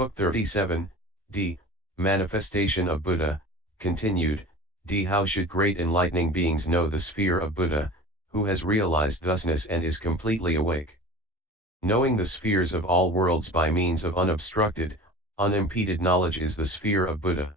Book 37, D. Manifestation of Buddha, continued, D. How should great enlightening beings know the sphere of Buddha, who has realized thusness and is completely awake? Knowing the spheres of all worlds by means of unobstructed, unimpeded knowledge is the sphere of Buddha.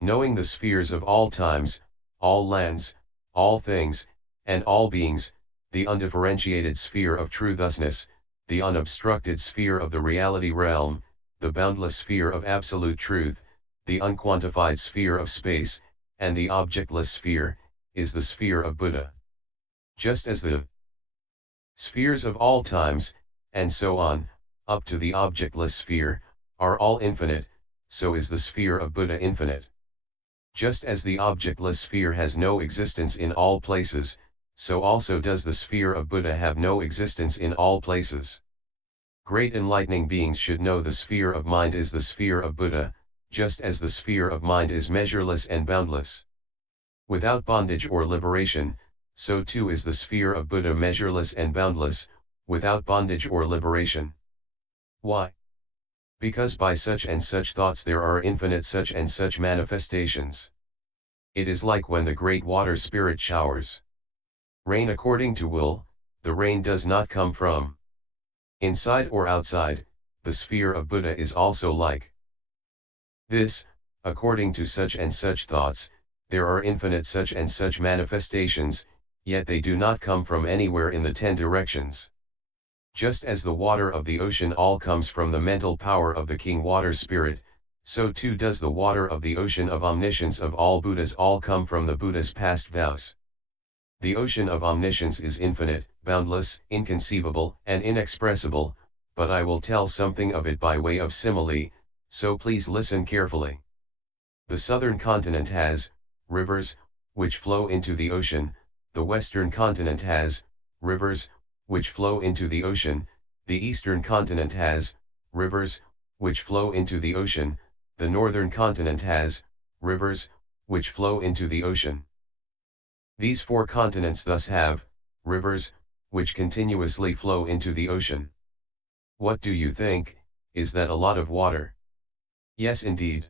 Knowing the spheres of all times, all lands, all things, and all beings, the undifferentiated sphere of true thusness, the unobstructed sphere of the reality realm, the boundless sphere of absolute truth, the unquantified sphere of space, and the objectless sphere, is the sphere of Buddha. Just as the spheres of all times, and so on, up to the objectless sphere, are all infinite, so is the sphere of Buddha infinite. Just as the objectless sphere has no existence in all places, so also does the sphere of Buddha have no existence in all places. Great enlightening beings should know the sphere of mind is the sphere of Buddha, just as the sphere of mind is measureless and boundless. Without bondage or liberation, so too is the sphere of Buddha measureless and boundless, without bondage or liberation. Why? Because by such and such thoughts there are infinite such and such manifestations. It is like when the great water spirit showers rain according to will, the rain does not come from inside or outside. The sphere of Buddha is also like this, according to such and such thoughts, there are infinite such and such manifestations, yet they do not come from anywhere in the 10 directions. Just as the water of the ocean all comes from the mental power of the King Water Spirit, so too does the water of the ocean of omniscience of all Buddhas all come from the Buddha's past vows. The ocean of omniscience is infinite, boundless, inconceivable, and inexpressible, but I will tell something of it by way of simile, so please listen carefully. The southern continent has rivers, which flow into the ocean, the western continent has rivers, which flow into the ocean, the eastern continent has rivers, which flow into the ocean, the northern continent has rivers, which flow into the ocean. These 4 continents thus have rivers, which continuously flow into the ocean. What do you think? Is that a lot of water? Yes, indeed.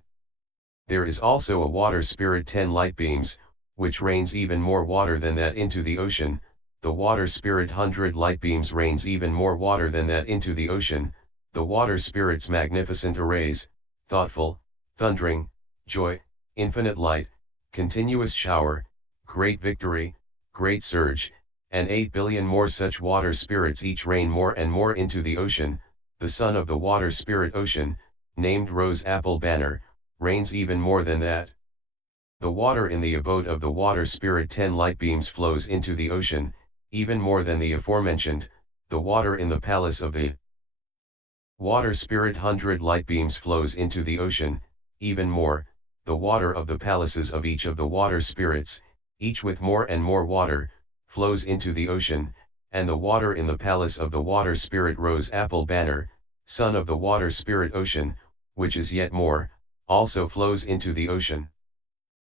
There is also a water spirit 10 light beams, which rains even more water than that into the ocean. The water spirit 100 light beams rains even more water than that into the ocean. The water spirit's magnificent arrays, thoughtful, thundering, joy, infinite light, continuous shower, great victory, great surge, and 8 billion more such water spirits each rain more and more into the ocean. The son of the water spirit ocean, named Rose Apple Banner, rains even more than that. The water in the abode of the water spirit 10 light beams flows into the ocean, even more than the aforementioned. The water in the palace of the water spirit 100 light beams flows into the ocean, even more. The water of the palaces of each of the water spirits, each with more and more water, flows into the ocean, and the water in the palace of the water spirit Rose Apple Banner, son of the water spirit ocean, which is yet more, also flows into the ocean.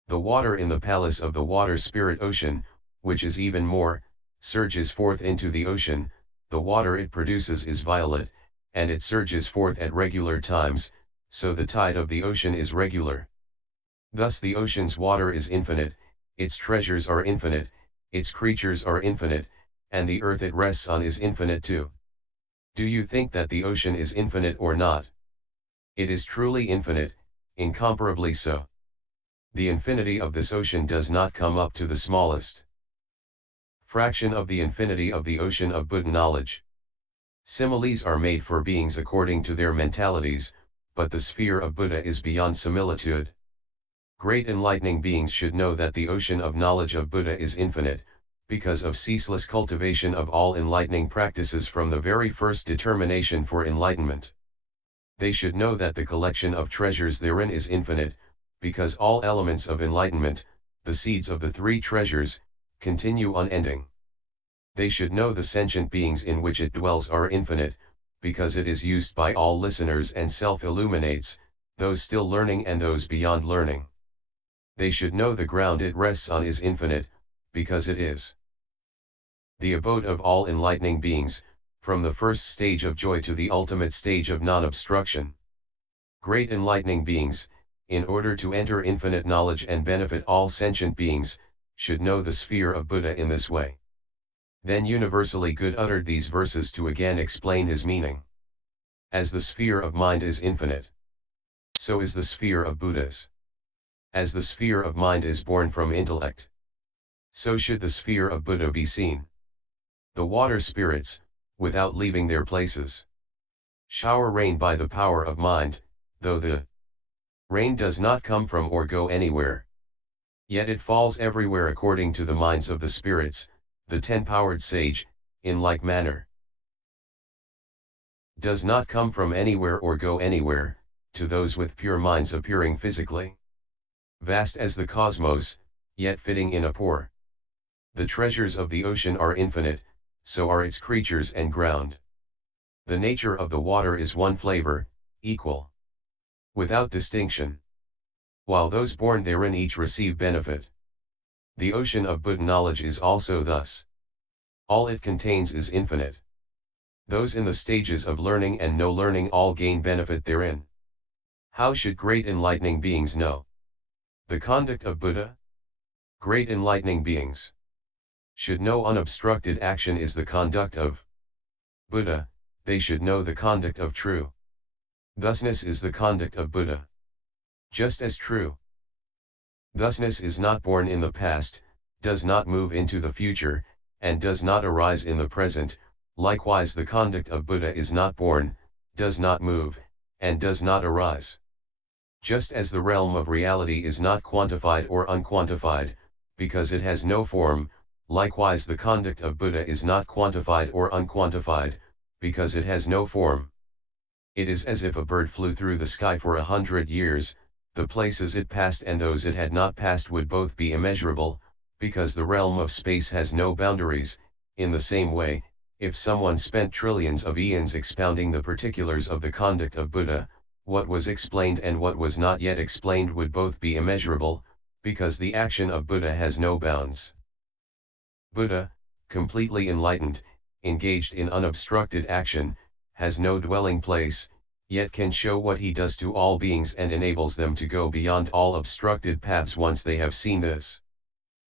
The water in the palace of the water spirit ocean, which is even more, surges forth into the ocean. The water it produces is violet, and it surges forth at regular times, so the tide of the ocean is regular. Thus the ocean's water is infinite, its treasures are infinite, its creatures are infinite, and the earth it rests on is infinite too. Do you think that the ocean is infinite or not? It is truly infinite, incomparably so. The infinity of this ocean does not come up to the smallest fraction of the infinity of the ocean of Buddha knowledge. Similes are made for beings according to their mentalities, but the sphere of Buddha is beyond similitude. Great enlightening beings should know that the ocean of knowledge of Buddha is infinite, because of ceaseless cultivation of all enlightening practices from the very first determination for enlightenment. They should know that the collection of treasures therein is infinite, because all elements of enlightenment, the seeds of the 3 treasures, continue unending. They should know the sentient beings in which it dwells are infinite, because it is used by all listeners and self-illuminates, those still learning and those beyond learning. They should know the ground it rests on is infinite, because it is the abode of all enlightening beings, from the first stage of joy to the ultimate stage of non-obstruction. Great enlightening beings, in order to enter infinite knowledge and benefit all sentient beings, should know the sphere of Buddha in this way. Then universally good uttered these verses to again explain his meaning. As the sphere of mind is infinite, so is the sphere of Buddhas. As the sphere of mind is born from intellect, so should the sphere of Buddha be seen. The water spirits, without leaving their places, shower rain by the power of mind, though the rain does not come from or go anywhere. Yet it falls everywhere according to the minds of the spirits, the 10-powered sage, in like manner. Does not come from anywhere or go anywhere, to those with pure minds appearing physically. Vast as the cosmos, yet fitting in a pore. The treasures of the ocean are infinite, so are its creatures and ground. The nature of the water is one flavor, equal, without distinction. While those born therein each receive benefit. The ocean of Buddha knowledge is also thus. All it contains is infinite. Those in the stages of learning and no learning all gain benefit therein. How should great enlightening beings know the conduct of Buddha? Great enlightening beings should know unobstructed action is the conduct of Buddha. They should know the conduct of true thusness is the conduct of Buddha. Just as true thusness is not born in the past, does not move into the future, and does not arise in the present, likewise the conduct of Buddha is not born, does not move, and does not arise. Just as the realm of reality is not quantified or unquantified, because it has no form, likewise the conduct of Buddha is not quantified or unquantified, because it has no form. It is as if a bird flew through the sky for 100 years, the places it passed and those it had not passed would both be immeasurable, because the realm of space has no boundaries. In the same way, if someone spent trillions of eons expounding the particulars of the conduct of Buddha, what was explained and what was not yet explained would both be immeasurable, because the action of Buddha has no bounds. Buddha, completely enlightened, engaged in unobstructed action, has no dwelling place, yet can show what he does to all beings and enables them to go beyond all obstructed paths once they have seen this.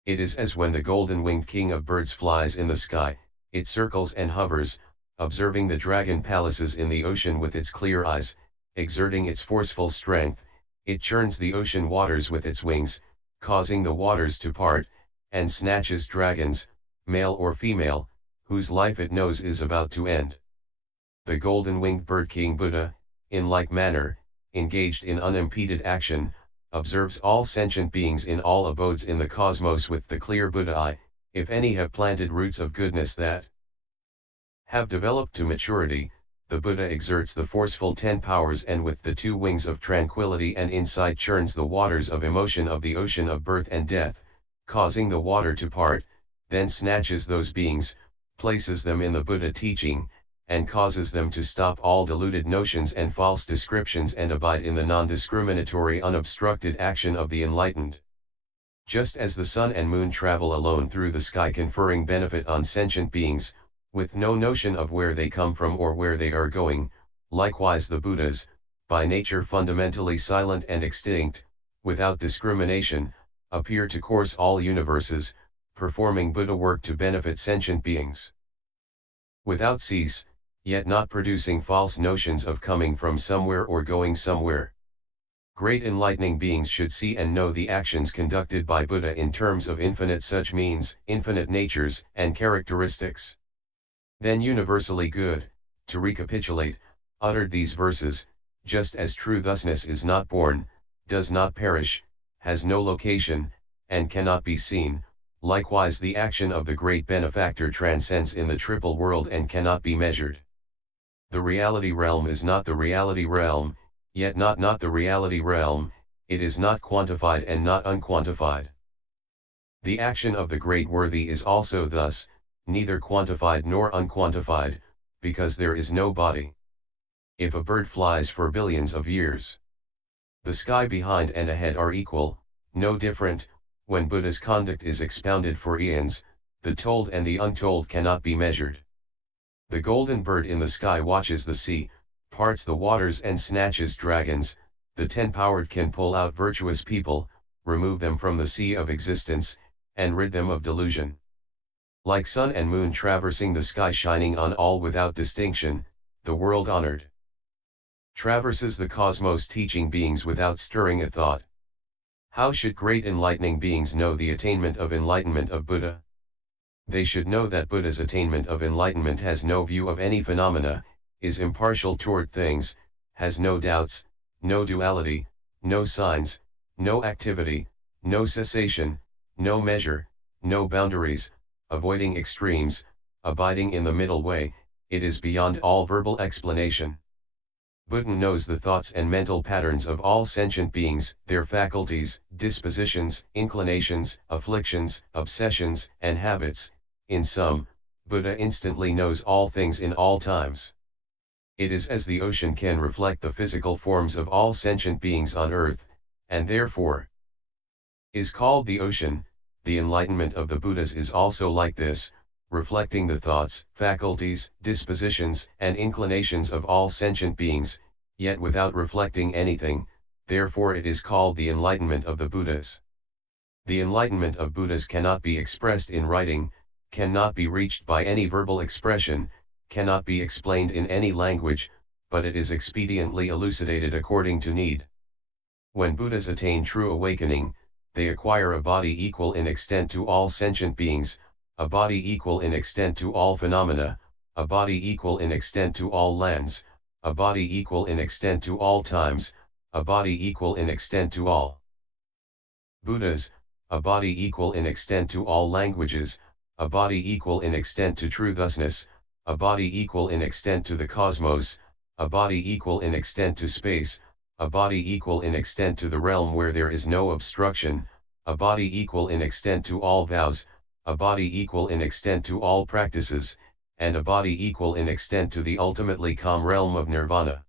It is as when the golden-winged king of birds flies in the sky, it circles and hovers, observing the dragon palaces in the ocean with its clear eyes, exerting its forceful strength, it churns the ocean waters with its wings, causing the waters to part, and snatches dragons, male or female, whose life it knows is about to end. The golden-winged bird king Buddha, in like manner, engaged in unimpeded action, observes all sentient beings in all abodes in the cosmos with the clear Buddha eye. If any have planted roots of goodness that have developed to maturity, the Buddha exerts the forceful 10 powers and with the 2 wings of tranquility and insight churns the waters of emotion of the ocean of birth and death, causing the water to part, then snatches those beings, places them in the Buddha teaching, and causes them to stop all deluded notions and false descriptions and abide in the non-discriminatory unobstructed action of the enlightened. Just as the sun and moon travel alone through the sky conferring benefit on sentient beings, with no notion of where they come from or where they are going, likewise the Buddhas, by nature fundamentally silent and extinct, without discrimination, appear to course all universes, performing Buddha work to benefit sentient beings. Without cease, yet not producing false notions of coming from somewhere or going somewhere. Great enlightening beings should see and know the actions conducted by Buddha in terms of infinite such means, infinite natures, and characteristics. Then universally good, to recapitulate, uttered these verses, just as true thusness is not born, does not perish, has no location, and cannot be seen, likewise the action of the great benefactor transcends in the triple world and cannot be measured. The reality realm is not the reality realm, yet not the reality realm, it is not quantified and not unquantified. The action of the great worthy is also thus, neither quantified nor unquantified, because there is no body. If a bird flies for billions of years, the sky behind and ahead are equal, no different. When Buddha's conduct is expounded for eons, the told and the untold cannot be measured. The golden bird in the sky watches the sea, parts the waters and snatches dragons, the ten-powered can pull out virtuous people, remove them from the sea of existence, and rid them of delusion. Like sun and moon traversing the sky, shining on all without distinction, the world honored traverses the cosmos, teaching beings without stirring a thought. How should great enlightening beings know the attainment of enlightenment of Buddha? They should know that Buddha's attainment of enlightenment has no view of any phenomena, is impartial toward things, has no doubts, no duality, no signs, no activity, no cessation, no measure, no boundaries, avoiding extremes, abiding in the middle way. It is beyond all verbal explanation. Buddha knows the thoughts and mental patterns of all sentient beings, their faculties, dispositions, inclinations, afflictions, obsessions, and habits. In sum, Buddha instantly knows all things in all times. It is as the ocean can reflect the physical forms of all sentient beings on earth, and therefore is called the ocean. The enlightenment of the Buddhas is also like this, reflecting the thoughts, faculties, dispositions, and inclinations of all sentient beings, yet without reflecting anything. Therefore it is called the enlightenment of the Buddhas. The enlightenment of Buddhas cannot be expressed in writing, cannot be reached by any verbal expression, cannot be explained in any language, but it is expediently elucidated according to need. When Buddhas attain true awakening, they acquire a body equal in extent to all sentient beings, a body equal in extent to all phenomena, a body equal in extent to all lands, a body equal in extent to all times, a body equal in extent to all Buddhas, a body equal in extent to all languages, a body equal in extent to true thusness, a body equal in extent to the cosmos, a body equal in extent to space, a body equal in extent to the realm where there is no obstruction, a body equal in extent to all vows, a body equal in extent to all practices, and a body equal in extent to the ultimately calm realm of nirvana.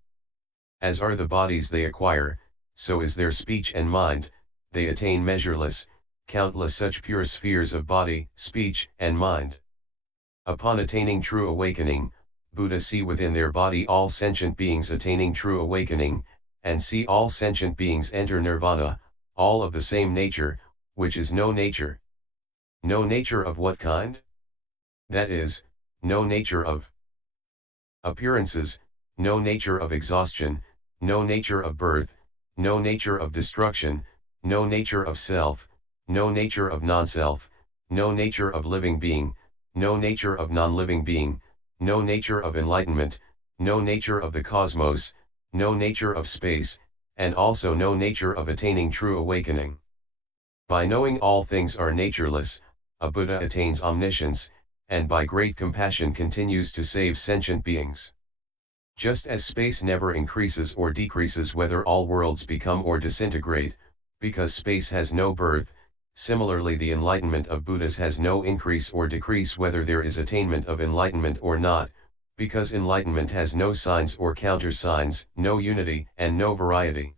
As are the bodies they acquire, so is their speech and mind. They attain measureless, countless such pure spheres of body, speech, and mind. Upon attaining true awakening, Buddhas see within their body all sentient beings attaining true awakening, and see all sentient beings enter nirvana, all of the same nature, which is no nature. No nature of what kind? That is, no nature of appearances, no nature of exhaustion, no nature of birth, no nature of destruction, no nature of self, no nature of non-self, no nature of living being, no nature of non-living being, no nature of enlightenment, no nature of the cosmos, no nature of space, and also no nature of attaining true awakening. By knowing all things are natureless, a Buddha attains omniscience, and by great compassion continues to save sentient beings. Just as space never increases or decreases whether all worlds become or disintegrate, because space has no birth, similarly the enlightenment of Buddhas has no increase or decrease whether there is attainment of enlightenment or not, because enlightenment has no signs or countersigns, no unity and no variety.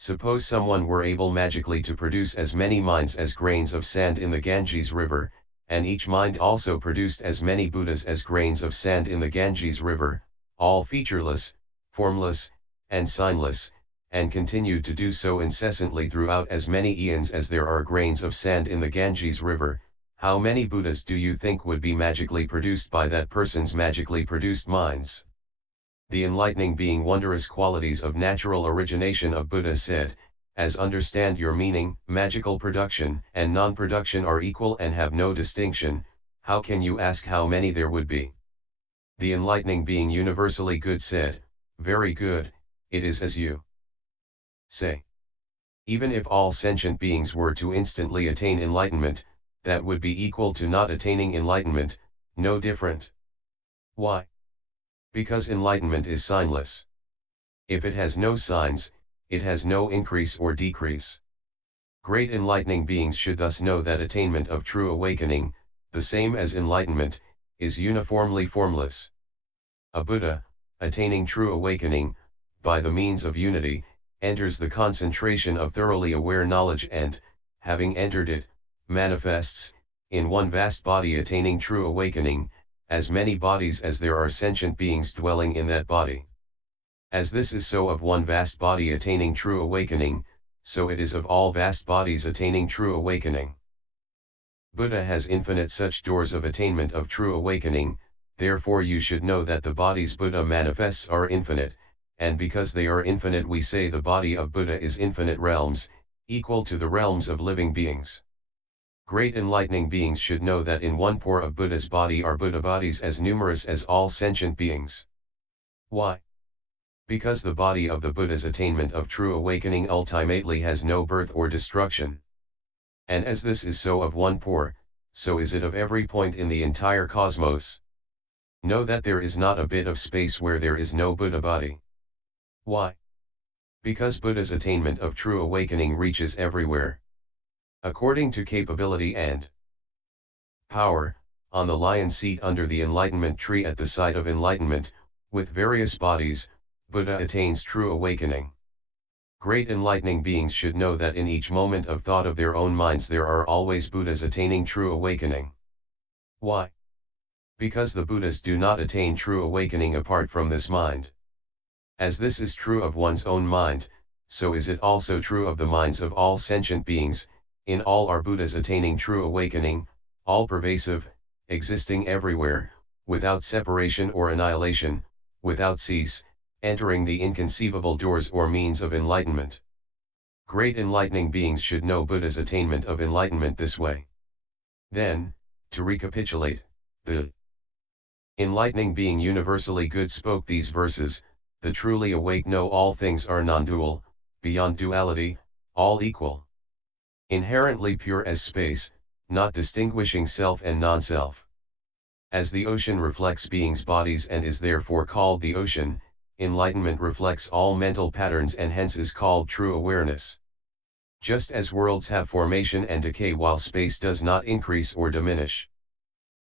Suppose someone were able magically to produce as many minds as grains of sand in the Ganges River, and each mind also produced as many Buddhas as grains of sand in the Ganges River, all featureless, formless, and signless, and continued to do so incessantly throughout as many eons as there are grains of sand in the Ganges River. How many Buddhas do you think would be magically produced by that person's magically produced minds? The enlightening being wondrous qualities of natural origination of Buddha said, as understand your meaning, magical production and non-production are equal and have no distinction. How can you ask how many there would be? The enlightening being universally good said, very good, it is as you say. Even if all sentient beings were to instantly attain enlightenment, that would be equal to not attaining enlightenment, no different. Why? Because enlightenment is signless. If it has no signs, it has no increase or decrease. Great enlightening beings should thus know that attainment of true awakening, the same as enlightenment, is uniformly formless. A Buddha, attaining true awakening, by the means of unity, enters the concentration of thoroughly aware knowledge and, having entered it, manifests, in one vast body attaining true awakening, as many bodies as there are sentient beings dwelling in that body. As this is so of one vast body attaining true awakening, so it is of all vast bodies attaining true awakening. Buddha has infinite such doors of attainment of true awakening, therefore you should know that the bodies Buddha manifests are infinite, and because they are infinite we say the body of Buddha is infinite realms, equal to the realms of living beings. Great enlightening beings should know that in one pore of Buddha's body are Buddha bodies as numerous as all sentient beings. Why? Because the body of the Buddha's attainment of true awakening ultimately has no birth or destruction. And as this is so of one pore, so is it of every point in the entire cosmos. Know that there is not a bit of space where there is no Buddha body. Why? Because Buddha's attainment of true awakening reaches everywhere. According to capability and power, on the lion seat under the enlightenment tree at the site of enlightenment, with various bodies, Buddha attains true awakening. Great enlightening beings should know that in each moment of thought of their own minds there are always Buddhas attaining true awakening. Why? Because the Buddhas do not attain true awakening apart from this mind. As this is true of one's own mind, so is it also true of the minds of all sentient beings. In all are Buddhas attaining true awakening, all pervasive, existing everywhere, without separation or annihilation, without cease, entering the inconceivable doors or means of enlightenment. Great enlightening beings should know Buddha's attainment of enlightenment this way. Then, to recapitulate, the enlightening being universally good spoke these verses, the truly awake know all things are non-dual, beyond duality, all equal. Inherently pure as space, not distinguishing self and non-self. As the ocean reflects beings' bodies and is therefore called the ocean, enlightenment reflects all mental patterns and hence is called true awareness. Just as worlds have formation and decay while space does not increase or diminish.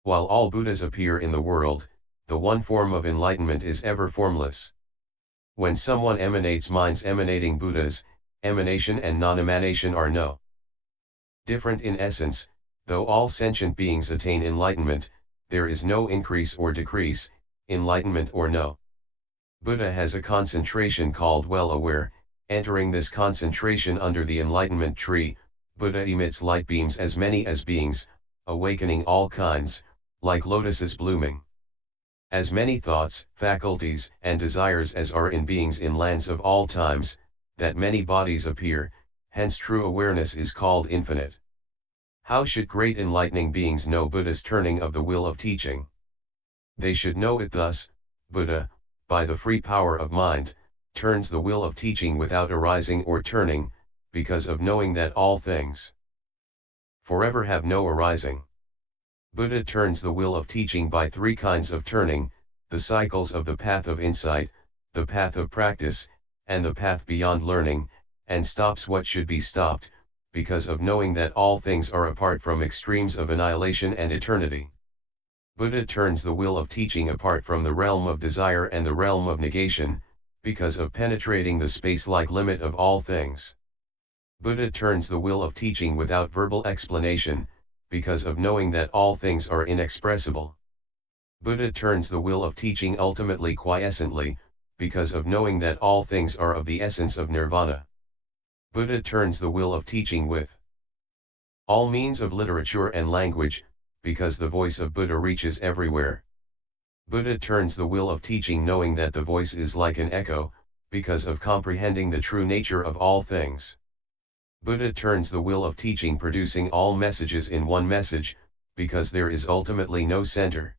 While all Buddhas appear in the world, the one form of enlightenment is ever formless. When someone emanates minds emanating Buddhas, emanation and non-emanation are no different in essence, though all sentient beings attain enlightenment, there is no increase or decrease, enlightenment or no. Buddha has a concentration called well-aware, entering this concentration under the enlightenment tree, Buddha emits light beams as many as beings, awakening all kinds, like lotuses blooming. As many thoughts, faculties, and desires as are in beings in lands of all times, that many bodies appear, hence true awareness is called infinite. How should great enlightening beings know Buddha's turning of the will of teaching? They should know it thus: Buddha, by the free power of mind, turns the will of teaching without arising or turning, because of knowing that all things forever have no arising. Buddha turns the will of teaching by three kinds of turning: the cycles of the path of insight, the path of practice, and the path beyond learning, and stops what should be stopped, because of knowing that all things are apart from extremes of annihilation and eternity. Buddha turns the will of teaching apart from the realm of desire and the realm of negation, because of penetrating the space-like limit of all things. Buddha turns the will of teaching without verbal explanation, because of knowing that all things are inexpressible. Buddha turns the will of teaching ultimately quiescently, because of knowing that all things are of the essence of nirvana. Buddha turns the will of teaching with all means of literature and language, because the voice of Buddha reaches everywhere. Buddha turns the will of teaching knowing that the voice is like an echo, because of comprehending the true nature of all things. Buddha turns the will of teaching producing all messages in one message, because there is ultimately no center.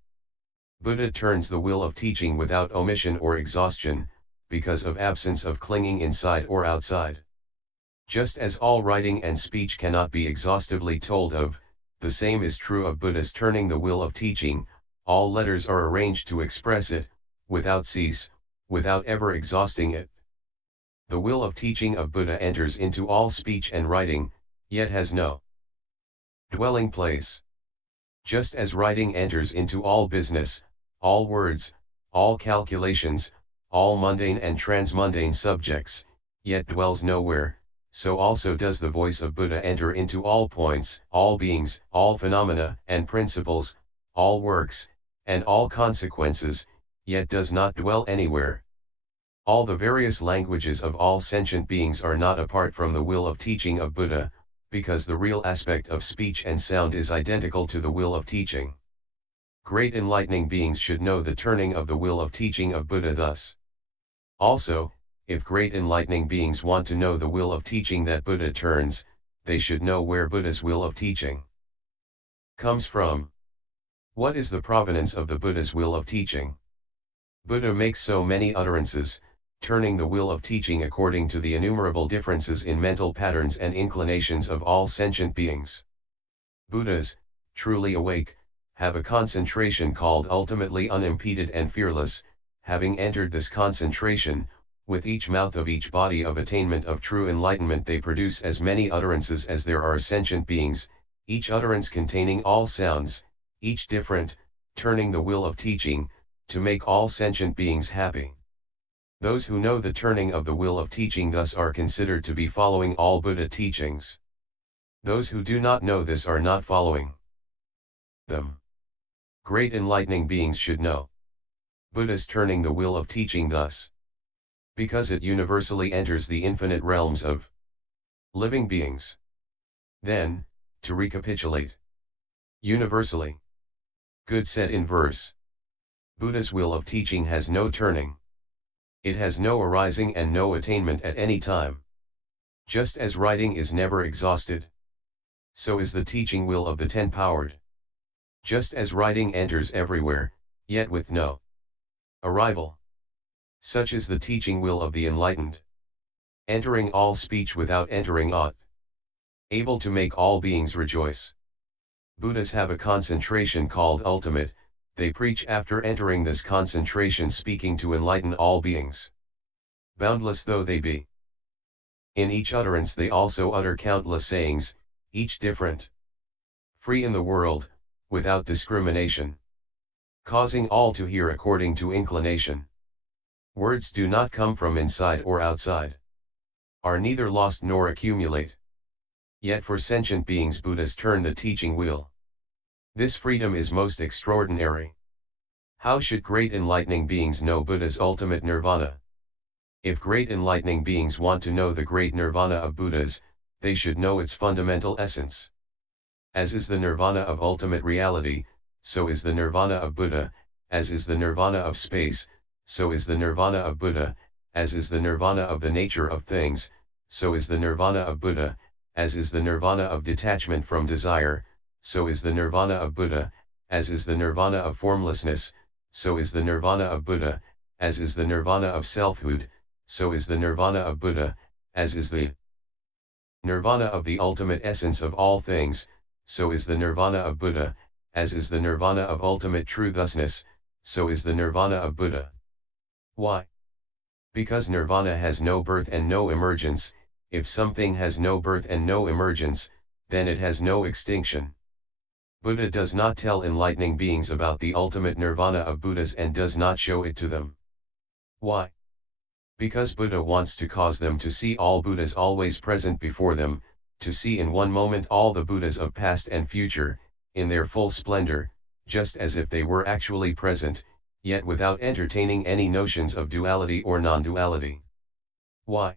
Buddha turns the will of teaching without omission or exhaustion, because of absence of clinging inside or outside. Just as all writing and speech cannot be exhaustively told of, the same is true of Buddha's turning the will of teaching. All letters are arranged to express it, without cease, without ever exhausting it. The will of teaching of Buddha enters into all speech and writing, yet has no dwelling place. Just as writing enters into all business, all words, all calculations, all mundane and transmundane subjects, yet dwells nowhere, so also does the voice of Buddha enter into all points, all beings, all phenomena and principles, all works, and all consequences, yet does not dwell anywhere. All the various languages of all sentient beings are not apart from the will of teaching of Buddha, because the real aspect of speech and sound is identical to the will of teaching. Great enlightening beings should know the turning of the will of teaching of Buddha thus. Also, if great enlightening beings want to know the will of teaching that Buddha turns, they should know where Buddha's will of teaching comes from. What is the provenance of the Buddha's will of teaching? Buddha makes so many utterances, turning the will of teaching according to the innumerable differences in mental patterns and inclinations of all sentient beings. Buddhas, truly awake, have a concentration called ultimately unimpeded and fearless. Having entered this concentration, with each mouth of each body of attainment of true enlightenment they produce as many utterances as there are sentient beings, each utterance containing all sounds, each different, turning the will of teaching, to make all sentient beings happy. Those who know the turning of the will of teaching thus are considered to be following all Buddha teachings. Those who do not know this are not following them. Great enlightening beings should know Buddha's turning the will of teaching thus, because it universally enters the infinite realms of living beings. Then, to recapitulate, universally. Good said in verse. Buddha's will of teaching has no turning. It has no arising and no attainment at any time. Just as writing is never exhausted, so is the teaching will of the ten-powered. Just as writing enters everywhere, yet with no arrival, such is the teaching will of the enlightened, entering all speech without entering aught, able to make all beings rejoice. Buddhas have a concentration called ultimate. They preach after entering this concentration, speaking to enlighten all beings, boundless though they be. In each utterance they also utter countless sayings, each different, free in the world, without discrimination, causing all to hear according to inclination. Words do not come from inside or outside, are neither lost nor accumulate. Yet for sentient beings Buddhas turn the teaching wheel. This freedom is most extraordinary. How should great enlightening beings know Buddha's ultimate nirvana? If great enlightening beings want to know the great nirvana of Buddhas, they should know its fundamental essence. As is the nirvana of ultimate reality, so is the nirvana of Buddha. As is the nirvana of space, so is the nirvana of Buddha. As is the nirvana of the nature of things, so is the nirvana of Buddha. As is the nirvana of detachment from desire, so is the nirvana of Buddha. As is the nirvana of formlessness, so is the nirvana of Buddha. As is the nirvana of selfhood, so is the nirvana of Buddha. As is the nirvana of the ultimate essence of all things, so is the nirvana of Buddha. As is the nirvana of ultimate true thusness, so is the nirvana of Buddha. Why? Because nirvana has no birth and no emergence. If something has no birth and no emergence, then it has no extinction. Buddha does not tell enlightening beings about the ultimate nirvana of Buddhas and does not show it to them. Why? Because Buddha wants to cause them to see all Buddhas always present before them, to see in one moment all the Buddhas of past and future, in their full splendor, just as if they were actually present, yet without entertaining any notions of duality or non-duality. Why?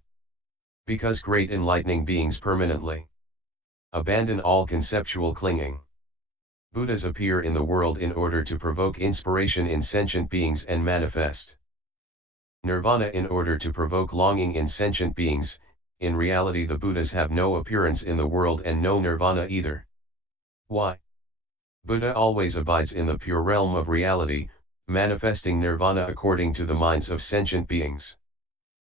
Because great enlightening beings permanently abandon all conceptual clinging. Buddhas appear in the world in order to provoke inspiration in sentient beings and manifest nirvana in order to provoke longing in sentient beings. In reality the Buddhas have no appearance in the world and no nirvana either. Why? Buddha always abides in the pure realm of reality, manifesting nirvana according to the minds of sentient beings.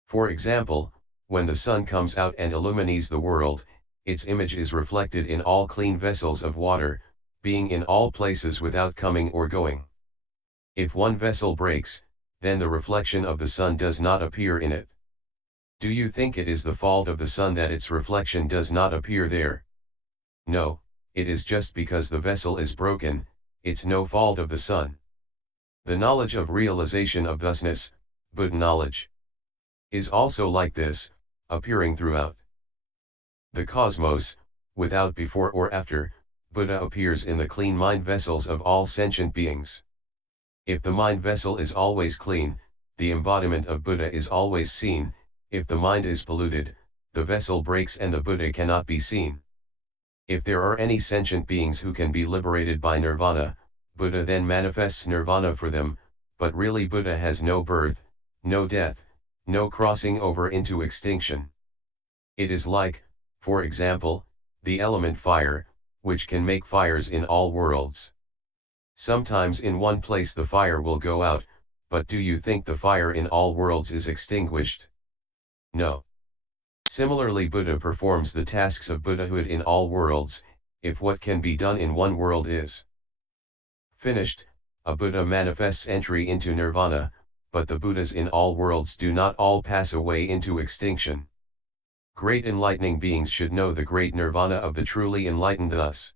For example, when the sun comes out and illumines the world, its image is reflected in all clean vessels of water, being in all places without coming or going. If one vessel breaks, then the reflection of the sun does not appear in it. Do you think it is the fault of the sun that its reflection does not appear there? No, it is just because the vessel is broken. It's no fault of the sun. The knowledge of realization of thusness, Buddha knowledge, is also like this, appearing throughout the cosmos, without before or after. Buddha appears in the clean mind vessels of all sentient beings. If the mind vessel is always clean, the embodiment of Buddha is always seen. If the mind is polluted, the vessel breaks and the Buddha cannot be seen. If there are any sentient beings who can be liberated by nirvana, Buddha then manifests nirvana for them, but really Buddha has no birth, no death, no crossing over into extinction. It is like, for example, the element fire, which can make fires in all worlds. Sometimes in one place the fire will go out, but do you think the fire in all worlds is extinguished? No. Similarly, Buddha performs the tasks of Buddhahood in all worlds. If what can be done in one world is finished, a Buddha manifests entry into nirvana, but the Buddhas in all worlds do not all pass away into extinction. Great enlightening beings should know the great nirvana of the truly enlightened thus.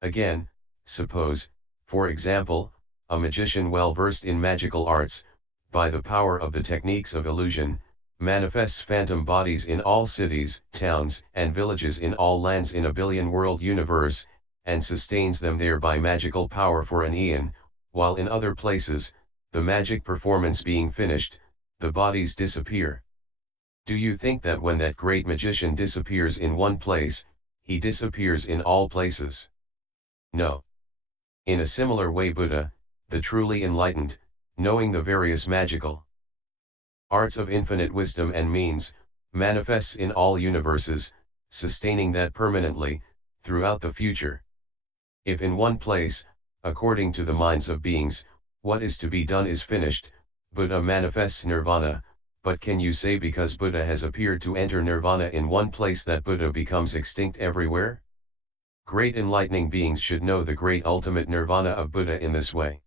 Again, suppose, for example, a magician well versed in magical arts, by the power of the techniques of illusion, manifests phantom bodies in all cities, towns, and villages in all lands in a billion-world universe, and sustains them there by magical power for an eon, while in other places, the magic performance being finished, the bodies disappear. Do you think that when that great magician disappears in one place, he disappears in all places? No. In a similar way, Buddha, the truly enlightened, knowing the various magical arts of infinite wisdom and means, manifests in all universes, sustaining that permanently, throughout the future. If in one place, according to the minds of beings, what is to be done is finished, Buddha manifests nirvana, but can you say because Buddha has appeared to enter nirvana in one place that Buddha becomes extinct everywhere? Great enlightening beings should know the great ultimate nirvana of Buddha in this way.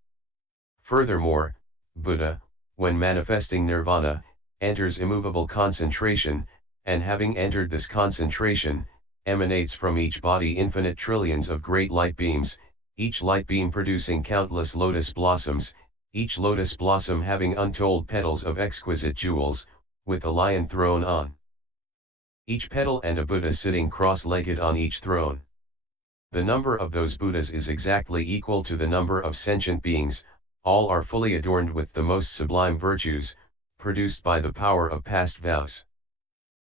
Furthermore, Buddha, when manifesting nirvana, enters immovable concentration, and having entered this concentration, emanates from each body infinite trillions of great light beams, each light beam producing countless lotus blossoms, each lotus blossom having untold petals of exquisite jewels, with a lion throne on each petal and a Buddha sitting cross-legged on each throne. The number of those Buddhas is exactly equal to the number of sentient beings. All are fully adorned with the most sublime virtues, produced by the power of past vows.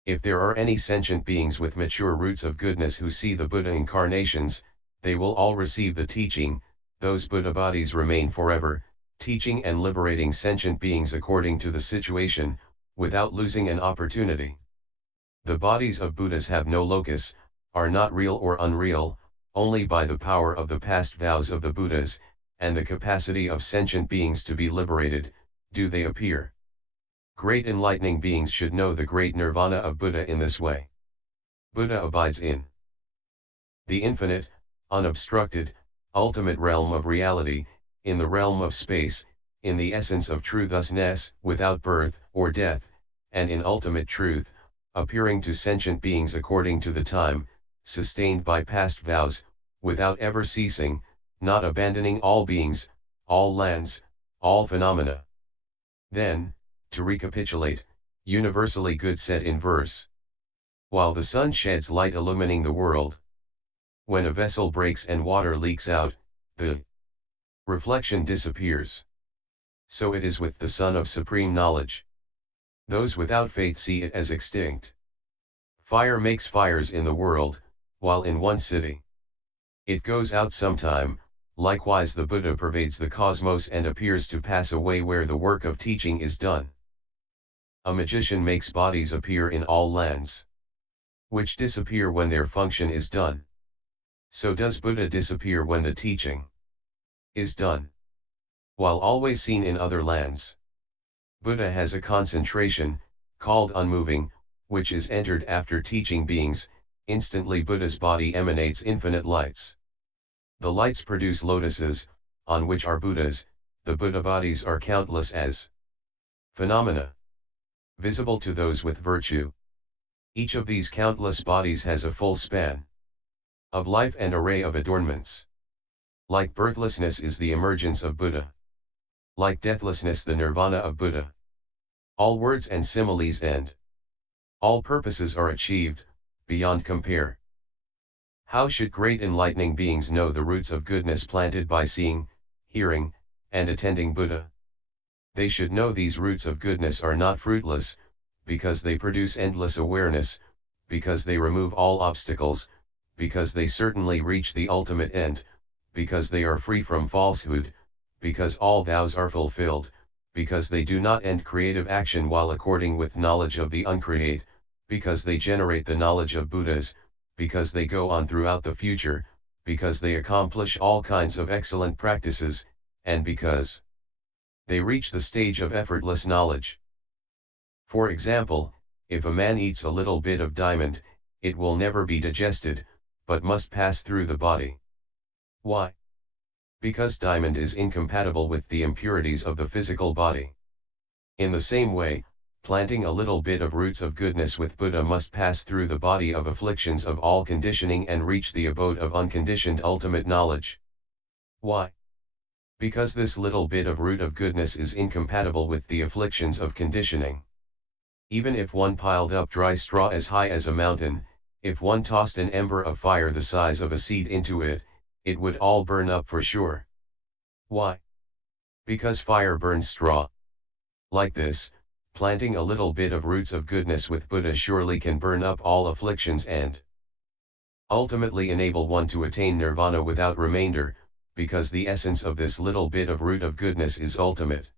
If there are any sentient beings with mature roots of goodness who see the Buddha incarnations, they will all receive the teaching. Those Buddha bodies remain forever, teaching and liberating sentient beings according to the situation, without losing an opportunity. The bodies of Buddhas have no locus, are not real or unreal, only by the power of the past vows of the Buddhas, and the capacity of sentient beings to be liberated, do they appear. Great enlightening beings should know the great nirvana of Buddha in this way. Buddha abides in the infinite, unobstructed, ultimate realm of reality, in the realm of space, in the essence of truthlessness, without birth or death, and in ultimate truth, appearing to sentient beings according to the time, sustained by past vows, without ever ceasing, not abandoning all beings, all lands, all phenomena. Then, to recapitulate, universally good said in verse. While the sun sheds light illumining the world, when a vessel breaks and water leaks out, the reflection disappears. So it is with the sun of supreme knowledge. Those without faith see it as extinct. Fire makes fires in the world, while in one city it goes out sometime. Likewise the Buddha pervades the cosmos and appears to pass away where the work of teaching is done. A magician makes bodies appear in all lands, which disappear when their function is done. So does Buddha disappear when the teaching is done, while always seen in other lands. Buddha has a concentration, called unmoving, which is entered after teaching beings. Instantly Buddha's body emanates infinite lights. The lights produce lotuses, on which are Buddhas. The Buddha bodies are countless as phenomena, visible to those with virtue. Each of these countless bodies has a full span of life and array of adornments. Like birthlessness is the emergence of Buddha. Like deathlessness the nirvana of Buddha. All words and similes end. All purposes are achieved, beyond compare. How should great enlightening beings know the roots of goodness planted by seeing, hearing, and attending Buddha? They should know these roots of goodness are not fruitless, because they produce endless awareness, because they remove all obstacles, because they certainly reach the ultimate end, because they are free from falsehood, because all vows are fulfilled, because they do not end creative action while according with knowledge of the uncreate, because they generate the knowledge of Buddhas, because they go on throughout the future, because they accomplish all kinds of excellent practices, and because they reach the stage of effortless knowledge. For example, if a man eats a little bit of diamond, it will never be digested, but must pass through the body. Why? Because diamond is incompatible with the impurities of the physical body. In the same way, planting a little bit of roots of goodness with Buddha must pass through the body of afflictions of all conditioning and reach the abode of unconditioned ultimate knowledge. Why? Because this little bit of root of goodness is incompatible with the afflictions of conditioning. Even if one piled up dry straw as high as a mountain, if one tossed an ember of fire the size of a seed into it, it would all burn up for sure. Why? Because fire burns straw. Like this, planting a little bit of roots of goodness with Buddha surely can burn up all afflictions and ultimately enable one to attain nirvana without remainder, because the essence of this little bit of root of goodness is ultimate.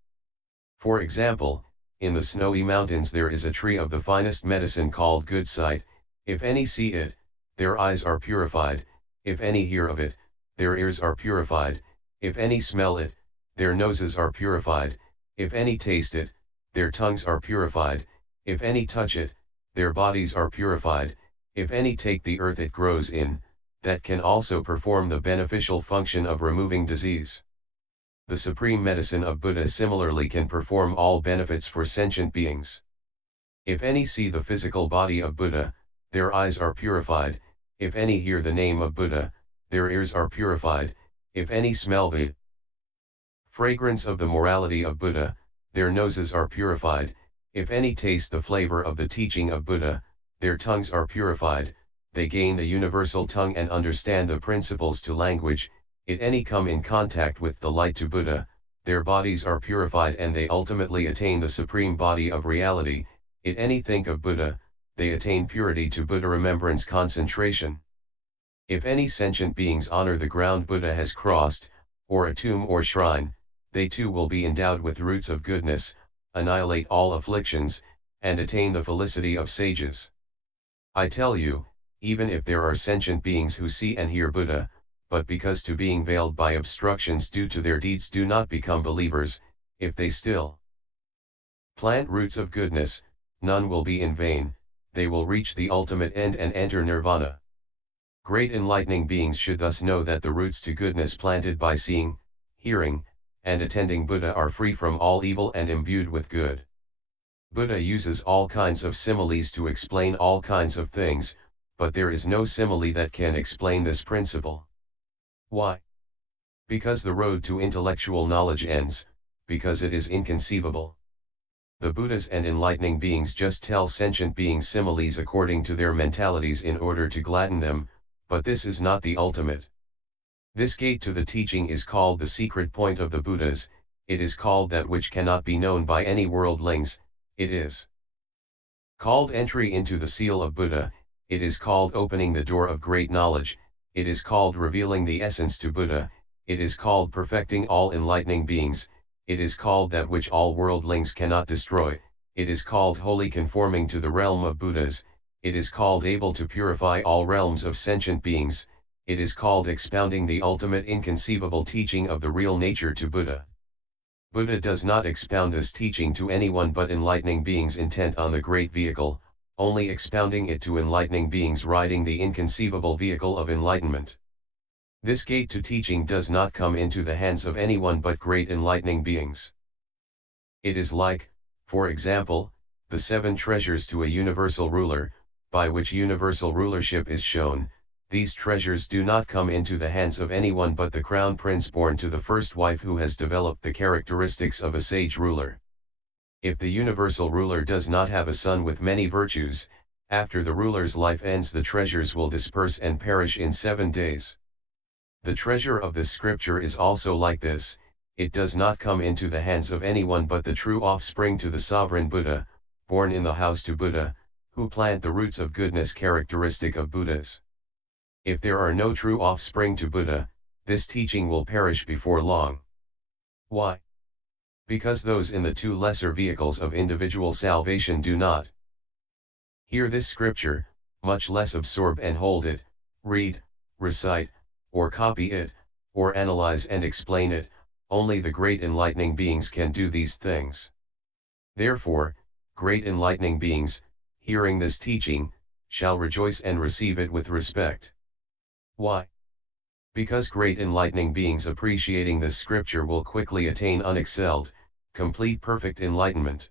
For example, in the snowy mountains there is a tree of the finest medicine called good sight. If any see it, their eyes are purified; if any hear of it, their ears are purified; if any smell it, their noses are purified; if any taste it, their tongues are purified; if any touch it, their bodies are purified; if any take the earth it grows in, that can also perform the beneficial function of removing disease. The supreme medicine of Buddha similarly can perform all benefits for sentient beings. If any see the physical body of Buddha, their eyes are purified; if any hear the name of Buddha, their ears are purified; if any smell the fragrance of the morality of Buddha, their noses are purified; if any taste the flavor of the teaching of Buddha, their tongues are purified. They gain the universal tongue and understand the principles to language. If any come in contact with the light to Buddha, their bodies are purified and they ultimately attain the supreme body of reality. If any think of Buddha, they attain purity to Buddha remembrance concentration. If any sentient beings honor the ground Buddha has crossed, or a tomb or shrine, they too will be endowed with roots of goodness, annihilate all afflictions, and attain the felicity of sages. I tell you, even if there are sentient beings who see and hear Buddha, but because to being veiled by obstructions due to their deeds do not become believers, if they still plant roots of goodness, none will be in vain, they will reach the ultimate end and enter nirvana. Great enlightening beings should thus know that the roots to goodness planted by seeing, hearing, and attending Buddha are free from all evil and imbued with good. Buddha uses all kinds of similes to explain all kinds of things, but there is no simile that can explain this principle. Why? Because the road to intellectual knowledge ends, because it is inconceivable. The Buddhas and enlightening beings just tell sentient beings similes according to their mentalities in order to gladden them, but this is not the ultimate. This gate to the teaching is called the secret point of the Buddhas. It is called that which cannot be known by any worldlings. It is called entry into the seal of Buddha. It is called opening the door of great knowledge. It is called revealing the essence to Buddha. It is called perfecting all enlightening beings. It is called that which all worldlings cannot destroy. It is called wholly conforming to the realm of Buddhas. It is called able to purify all realms of sentient beings. It is called expounding the ultimate inconceivable teaching of the real nature to Buddha. Buddha does not expound this teaching to anyone but enlightening beings intent on the great vehicle, only expounding it to enlightening beings riding the inconceivable vehicle of enlightenment. This gate to teaching does not come into the hands of anyone but great enlightening beings. It is like, for example, the 7 treasures to a universal ruler, by which universal rulership is shown. These treasures do not come into the hands of anyone but the crown prince born to the first wife who has developed the characteristics of a sage ruler. If the universal ruler does not have a son with many virtues, after the ruler's life ends the treasures will disperse and perish in 7 days. The treasure of this scripture is also like this. it does not come into the hands of anyone but the true offspring to the sovereign Buddha, born in the house to Buddha, who plant the roots of goodness characteristic of Buddhas. If there are no true offspring to Buddha, this teaching will perish before long. Why? Because those in the two lesser vehicles of individual salvation do not hear this scripture, much less absorb and hold it, read, recite, or copy it, or analyze and explain it. Only the great enlightening beings can do these things. Therefore, great enlightening beings, hearing this teaching, shall rejoice and receive it with respect. Why? Because great enlightening beings appreciating this scripture will quickly attain unexcelled, complete perfect enlightenment.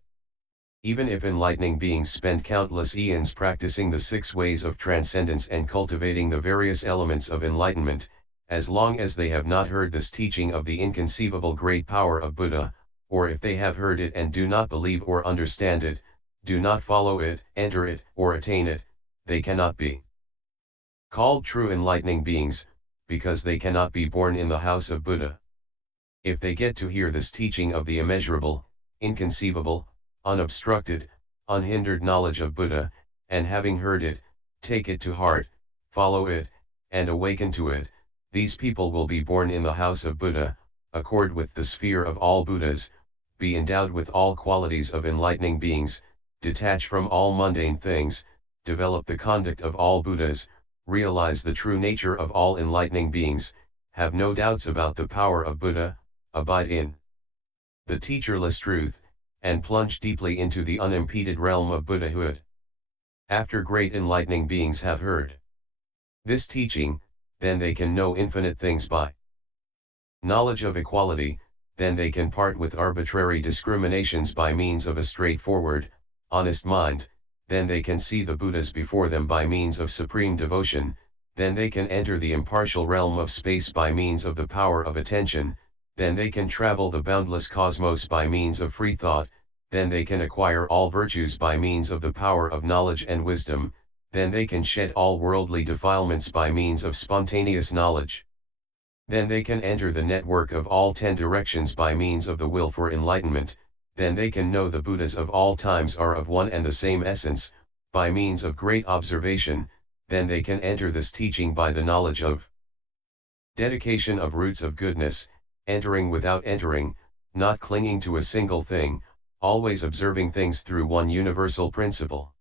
Even if enlightening beings spend countless eons practicing the 6 ways of transcendence and cultivating the various elements of enlightenment, as long as they have not heard this teaching of the inconceivable great power of Buddha, or if they have heard it and do not believe or understand it, do not follow it, enter it, or attain it, they cannot be called true enlightening beings, because they cannot be born in the house of Buddha. If they get to hear this teaching of the immeasurable, inconceivable, unobstructed, unhindered knowledge of Buddha, and having heard it, take it to heart, follow it, and awaken to it, these people will be born in the house of Buddha, accord with the sphere of all Buddhas, be endowed with all qualities of enlightening beings, detach from all mundane things, develop the conduct of all Buddhas, realize the true nature of all enlightening beings, have no doubts about the power of Buddha, abide in the teacherless truth, and plunge deeply into the unimpeded realm of Buddhahood. After great enlightening beings have heard this teaching, then they can know infinite things by knowledge of equality, then they can part with arbitrary discriminations by means of a straightforward, honest mind, then they can see the Buddhas before them by means of supreme devotion, then they can enter the impartial realm of space by means of the power of attention, then they can travel the boundless cosmos by means of free thought, then they can acquire all virtues by means of the power of knowledge and wisdom, then they can shed all worldly defilements by means of spontaneous knowledge. Then they can enter the network of all 10 directions by means of the will for enlightenment, then they can know the Buddhas of all times are of one and the same essence, by means of great observation, then they can enter this teaching by the knowledge of dedication of roots of goodness, entering without entering, not clinging to a single thing, always observing things through one universal principle.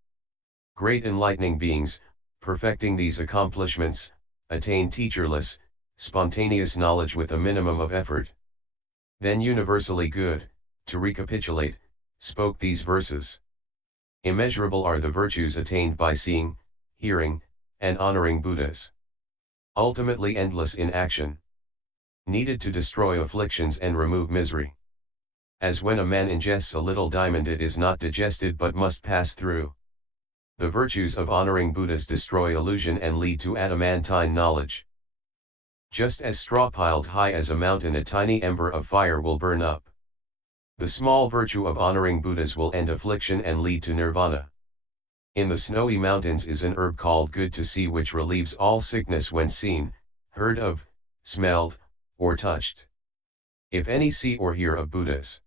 Great enlightening beings, perfecting these accomplishments, attain teacherless, spontaneous knowledge with a minimum of effort. Then universally good, to recapitulate, spoke these verses. Immeasurable are the virtues attained by seeing, hearing, and honoring Buddhas. Ultimately endless in action. Needed to destroy afflictions and remove misery. As when a man ingests a little diamond, it is not digested but must pass through. The virtues of honoring Buddhas destroy illusion and lead to adamantine knowledge. Just as straw piled high as a mountain, a tiny ember of fire will burn up. The small virtue of honoring Buddhas will end affliction and lead to nirvana. In the snowy mountains is an herb called good to see, which relieves all sickness when seen, heard of, smelled, or touched. If any see or hear of Buddhas,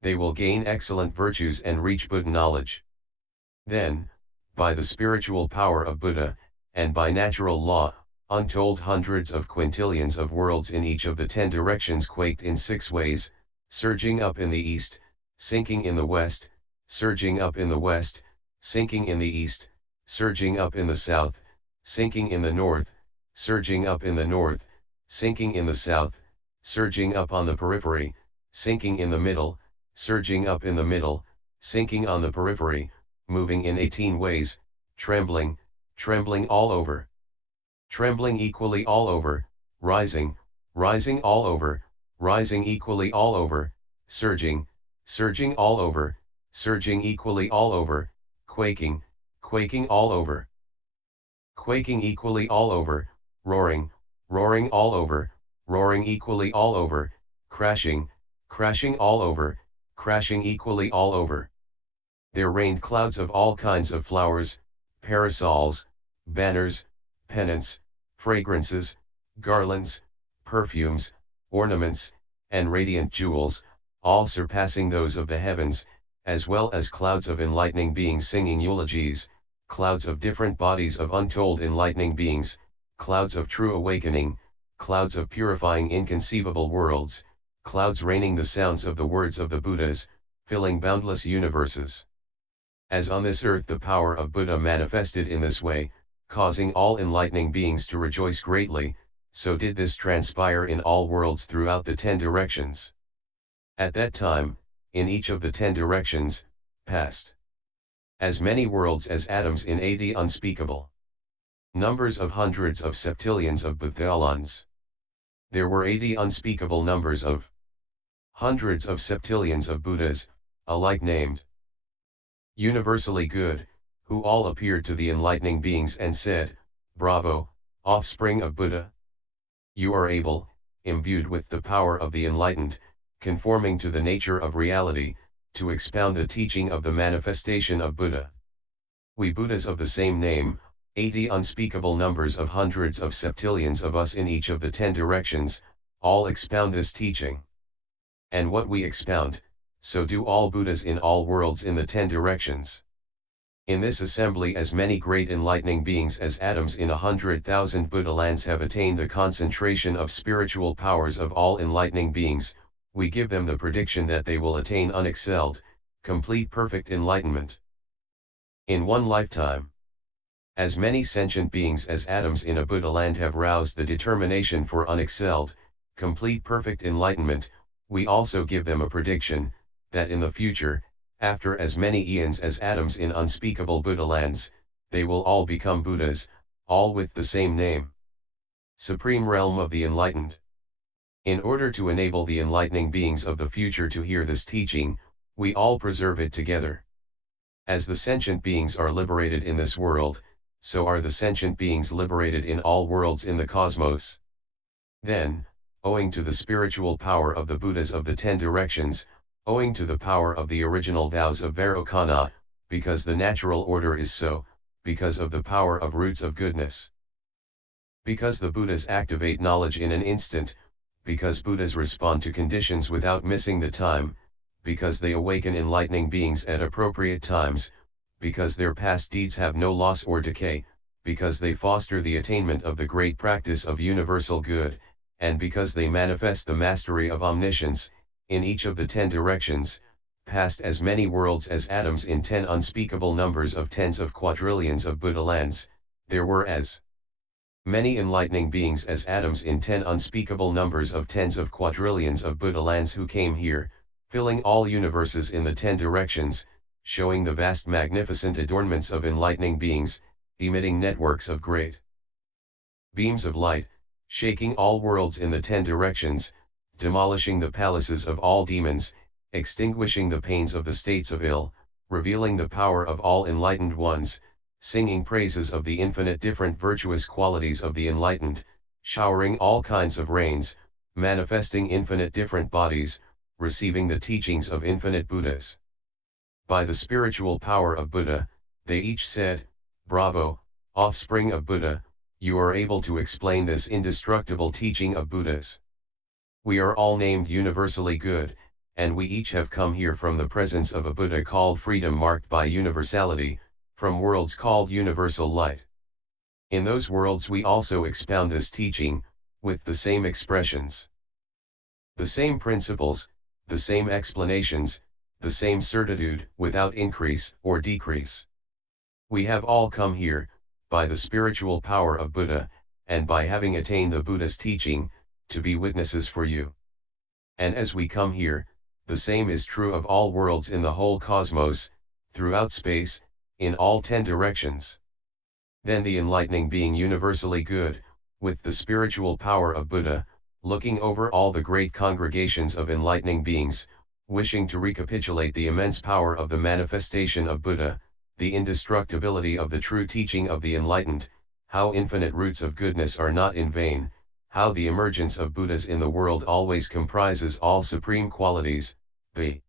they will gain excellent virtues and reach Buddha knowledge. Then, by the spiritual power of Buddha, and by natural law, untold hundreds of quintillions of worlds in each of the 10 directions quaked in 6 ways, surging up in the east, sinking in the west, surging up in the west, sinking in the east, surging up in the south, sinking in the north, surging up in the north, sinking in the south, surging up on the periphery, sinking in the middle, surging up in the middle, sinking on the periphery, moving in 18 ways, trembling, trembling all over. Trembling equally all over, rising, rising all over, rising equally all over, surging, surging all over, surging equally all over, quaking, quaking all over. Quaking equally all over, roaring, roaring all over, roaring equally all over, crashing, crashing all over, crashing equally all over. There rained clouds of all kinds of flowers, parasols, banners, pennants, fragrances, garlands, perfumes, ornaments, and radiant jewels, all surpassing those of the heavens, as well as clouds of enlightening beings singing eulogies, clouds of different bodies of untold enlightening beings, clouds of true awakening, clouds of purifying inconceivable worlds, clouds raining the sounds of the words of the Buddhas, filling boundless universes. As on this earth the power of Buddha manifested in this way, causing all enlightening beings to rejoice greatly, so did this transpire in all worlds throughout the 10 directions. At that time, in each of the 10 directions, passed as many worlds as atoms in 80 unspeakable numbers of hundreds of septillions of bathalons. There were 80 unspeakable numbers of hundreds of septillions of Buddhas, alike named universally good, who all appeared to the enlightening beings and said, "Bravo, offspring of Buddha! You are able, imbued with the power of the enlightened, conforming to the nature of reality, to expound the teaching of the manifestation of Buddha. We Buddhas of the same name, 80 unspeakable numbers of hundreds of septillions of us in each of the 10 directions, all expound this teaching. And what we expound, so do all Buddhas in all worlds in the 10 directions. In this assembly as many great enlightening beings as atoms in 100,000 Buddha lands have attained the concentration of spiritual powers of all enlightening beings, we give them the prediction that they will attain unexcelled, complete perfect enlightenment. In one lifetime. As many sentient beings as atoms in a Buddha land have roused the determination for unexcelled, complete perfect enlightenment, we also give them a prediction, that in the future, after as many eons as atoms in unspeakable Buddha lands, they will all become Buddhas, all with the same name. Supreme Realm of the Enlightened. In order to enable the enlightening beings of the future to hear this teaching, we all preserve it together. As the sentient beings are liberated in this world, so are the sentient beings liberated in all worlds in the cosmos. Then, owing to the spiritual power of the Buddhas of the 10 directions, owing to the power of the original vows of Vairocana, because the natural order is so, because of the power of roots of goodness. Because the Buddhas activate knowledge in an instant, because Buddhas respond to conditions without missing the time, because they awaken enlightening beings at appropriate times, because their past deeds have no loss or decay, because they foster the attainment of the great practice of universal good, and because they manifest the mastery of omniscience, in each of the 10 directions, past as many worlds as atoms in 10 unspeakable numbers of tens of quadrillions of Buddha lands, there were as many enlightening beings as atoms in 10 unspeakable numbers of tens of quadrillions of Buddha lands who came here, filling all universes in the 10 directions, showing the vast magnificent adornments of enlightening beings, emitting networks of great beams of light, shaking all worlds in the 10 directions, demolishing the palaces of all demons, extinguishing the pains of the states of ill, revealing the power of all enlightened ones, singing praises of the infinite different virtuous qualities of the enlightened, showering all kinds of rains, manifesting infinite different bodies, receiving the teachings of infinite Buddhas. By the spiritual power of Buddha, they each said, "Bravo, offspring of Buddha, you are able to explain this indestructible teaching of Buddhas. We are all named universally good, and we each have come here from the presence of a Buddha called freedom marked by universality, from worlds called universal light. In those worlds we also expound this teaching, with the same expressions, the same principles, the same explanations, the same certitude, without increase or decrease. We have all come here, by the spiritual power of Buddha, and by having attained the Buddha's teaching, to be witnesses for you. And as we come here, the same is true of all worlds in the whole cosmos, throughout space, in all 10 directions. Then the enlightening being universally good, with the spiritual power of Buddha, looking over all the great congregations of enlightening beings, wishing to recapitulate the immense power of the manifestation of Buddha, the indestructibility of the true teaching of the enlightened, how infinite roots of goodness are not in vain, how the emergence of Buddhas in the world always comprises all supreme qualities, the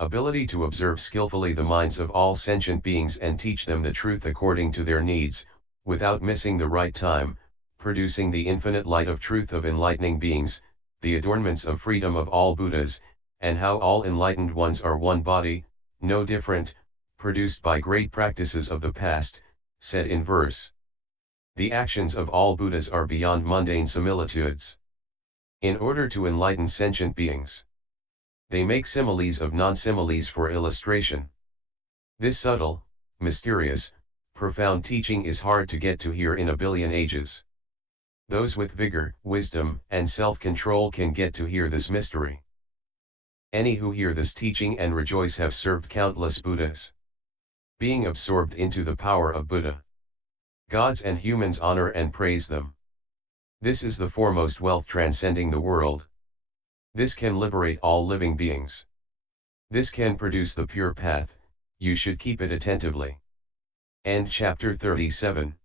ability to observe skillfully the minds of all sentient beings and teach them the truth according to their needs, without missing the right time, producing the infinite light of truth of enlightening beings, the adornments of freedom of all Buddhas, and how all enlightened ones are one body, no different, produced by great practices of the past, said in verse. The actions of all Buddhas are beyond mundane similitudes. In order to enlighten sentient beings, they make similes of non-similes for illustration. This subtle, mysterious, profound teaching is hard to get to hear in a billion ages. Those with vigor, wisdom, and self-control can get to hear this mystery. Any who hear this teaching and rejoice have served countless Buddhas. Being absorbed into the power of Buddha, gods and humans honor and praise them. This is the foremost wealth transcending the world. This can liberate all living beings. This can produce the pure path, you should keep it attentively. End chapter 37.